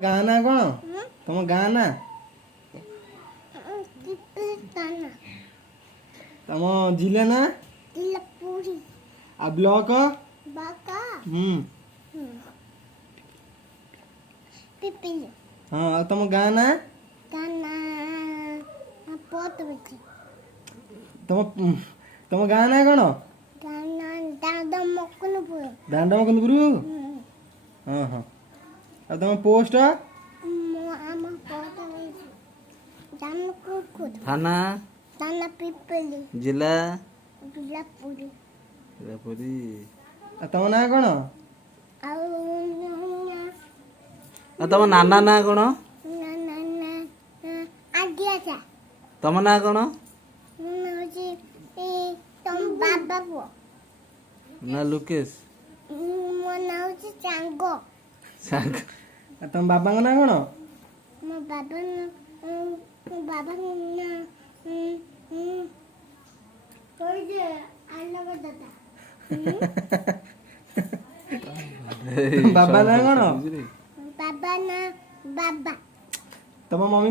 गाना कौन तुम गाना तुम जिले ना आ ब्लॉक हाँ तुम गाना तुम तुम गाना कौन दांड मकंदपुर हाँ हाँ आ तुम पोस्ट थाना जिला पुरी तुम ना कौन तम नाना ना कौन तम ना कौन ना लुकेश सांग तुम बाबा ना कौन बाबा ना कौन तुम मम्मी